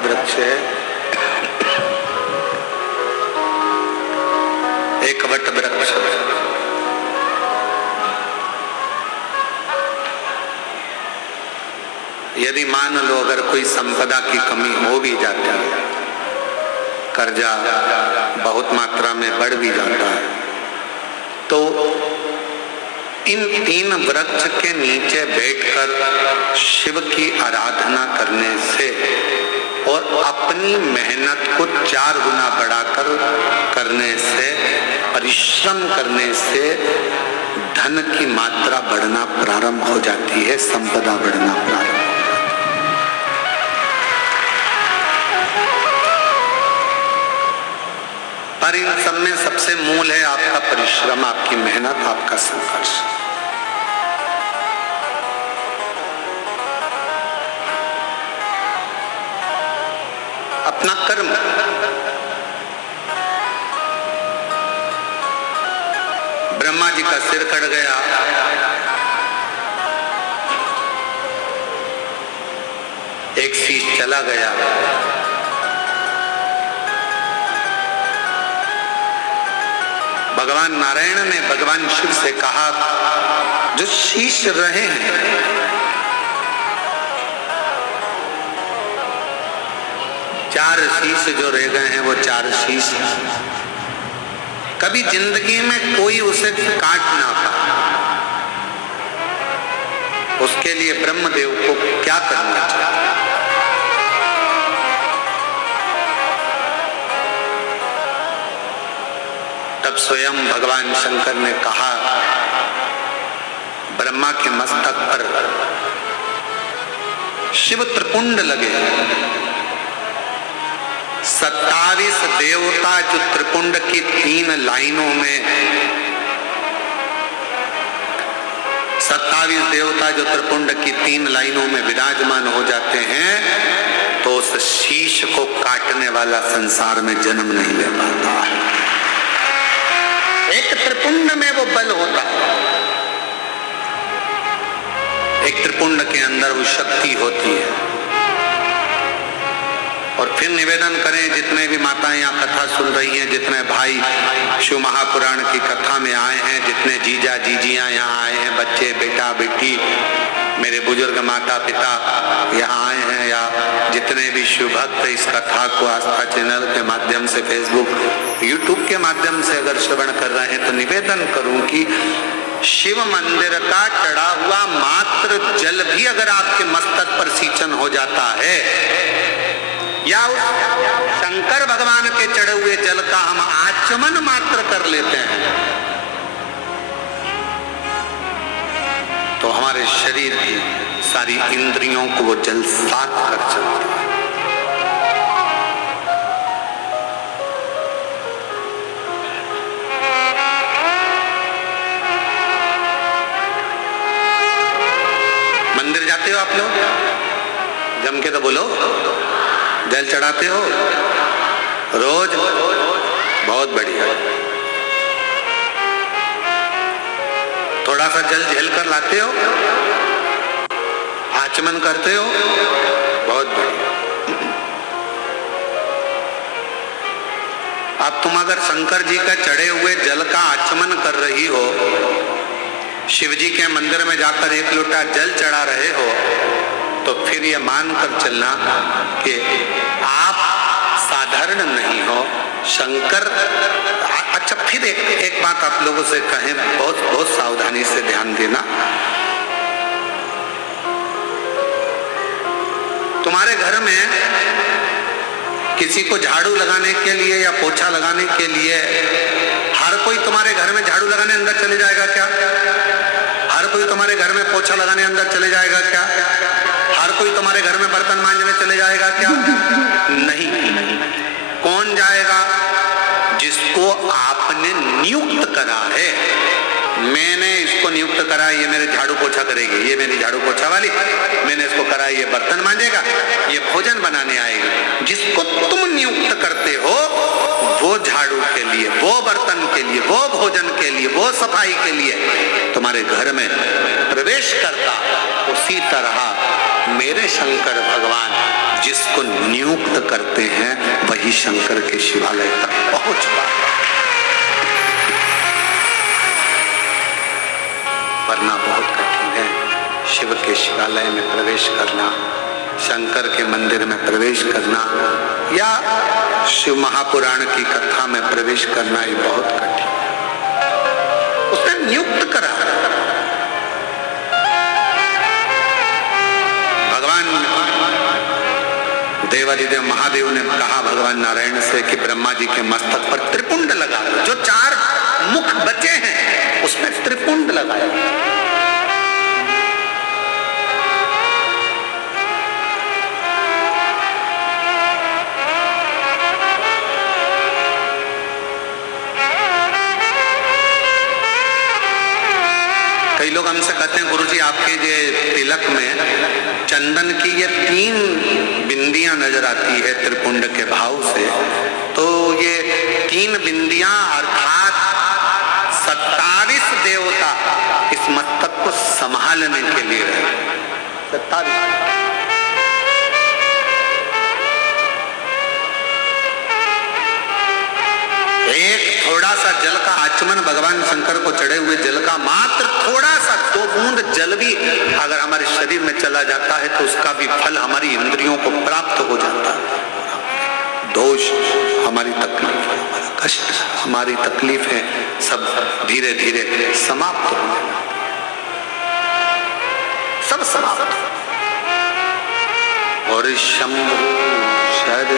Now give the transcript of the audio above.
वृक्ष है, एक वट वृक्ष। यदि मान लो अगर कोई संपदा की कमी हो भी जाती है, कर्जा बहुत मात्रा में बढ़ भी जाता है, तो इन 3 वृक्ष के नीचे बैठकर शिव की आराधना करने से और अपनी मेहनत को 4 गुना बढ़ाकर करने से, परिश्रम करने से धन की मात्रा बढ़ना प्रारंभ हो जाती है, संपदा बढ़ना प्रारंभ। पर इन सब में सबसे मूल है आपका परिश्रम, आपकी मेहनत, आपका संघर्ष। अपना कर्म। ब्रह्मा जी का सिर कट गया, एक शीश चला गया, भगवान नारायण ने भगवान शिव से कहा, जो शीश रहे हैं, चार शीश जो रह गए हैं, वो 4 शीश कभी जिंदगी में कोई उसे काट ना पाए, उसके लिए ब्रह्मदेव को क्या करना चाहिए? तब स्वयं भगवान शंकर ने कहा, ब्रह्मा के मस्तक पर शिव त्रिपुंड लगे, 27 देवता जो त्रिपुंड की 3 लाइनों में, 27 देवता जो त्रिपुंड की 3 लाइनों में विराजमान हो जाते हैं, तो उस शीश को काटने वाला संसार में जन्म नहीं ले पाता है। एक त्रिपुंड में वो बल होता है, एक त्रिपुंड के अंदर वो शक्ति होती है। और फिर निवेदन करें, जितने भी माताएं यहाँ कथा सुन रही हैं, जितने भाई शिव महापुराण की कथा में आए हैं, जितने जीजा जीजियां यहाँ आए हैं, बच्चे बेटा बेटी, मेरे बुजुर्ग माता पिता यहाँ आए हैं, या जितने भी शिव भक्त इस कथा को आस्था चैनल के माध्यम से, फेसबुक यूट्यूब के माध्यम से अगर श्रवण कर रहे हैं, तो निवेदन करूं कि शिव मंदिर का चढ़ा हुआ मात्र जल भी अगर आपके मस्तक पर सिंचन हो जाता है, या उस शंकर भगवान के चढ़े हुए जल का हम आचमन मात्र कर लेते हैं, तो हमारे शरीर की सारी इंद्रियों को वो जल साफ कर चलता है। मंदिर जाते हो आप लोग? जम के तो बोलो, जल चढ़ाते हो रोज? बहुत बढ़िया। थोड़ा सा जल झेल कर लाते हो, आचमन करते हो, बहुत बढ़िया। अब तुम अगर शंकर जी का चढ़े हुए जल का आचमन कर रही हो, शिव जी के मंदिर में जाकर 1 लोटा जल चढ़ा रहे हो, तो फिर ये मानकर चलना कि आप साधारण नहीं हो, शंकर। अच्छा, फिर एक बात आप लोगों से कहें, बहुत सावधानी से ध्यान देना। तुम्हारे घर में किसी को झाड़ू लगाने के लिए या पोछा लगाने के लिए, हर कोई तुम्हारे घर में झाड़ू लगाने अंदर चले जाएगा क्या? हर कोई तुम्हारे घर में पोछा लगाने अंदर चले जाएगा क्या? हर कोई तुम्हारे घर में बर्तन मांजने चले जाएगा क्या? नहीं। कौन जाएगा? जिसको आपने नियुक्त करा है। मैंने इसको नियुक्त करा, ये मेरे झाड़ू पोछा करेगी, ये मेरी झाड़ू पोछा वाली, मैंने इसको करा, ये बर्तन मांजेगा, ये भोजन बनाने आएगी। जिसको तुम नियुक्त करते हो, वो झाड़ू के लिए, वो बर्तन के लिए, वो भोजन के लिए, वो सफाई के लिए तुम्हारे घर में प्रवेश करता, उसी तरह मेरे शंकर भगवान जिसको नियुक्त करते हैं वही शंकर के शिवालय तक पहुंच पाता, वरना बहुत कठिन है शिव के शिवालय में प्रवेश करना, शंकर के मंदिर में प्रवेश करना या शिव महापुराण की कथा में प्रवेश करना, ये बहुत कठिन। उसने नियुक्त करा। भगवान देवादिदेव महादेव ने कहा भगवान नारायण से कि ब्रह्मा जी के मस्तक पर त्रिपुंड लगा दो, जो 4 मुख बचे हैं उसमें त्रिपुंड लगाया। कई लोग हमसे कहते हैं गुरुजी आपके ये तिलक में चंदन की ये 3 बिंदियां नजर आती है त्रिपुंड के भाव से, तो ये 3 बिंदियां अर्थात 27 देवता इस मस्तक को संभालने के लिए रहे। 27 एक थोड़ा सा जल का आचमन भगवान शंकर को चढ़े हुए जल का मात्र थोड़ा सा 2 बूंद जल भी अगर हमारे शरीर में चला जाता है तो उसका भी फल हमारी इंद्रियों को प्राप्त हो जाता है। दोष हमारी तकलीफ, हमारा कष्ट, हमारी तकलीफें सब धीरे धीरे समाप्त होने, सब समाप्त। और शंभु शरण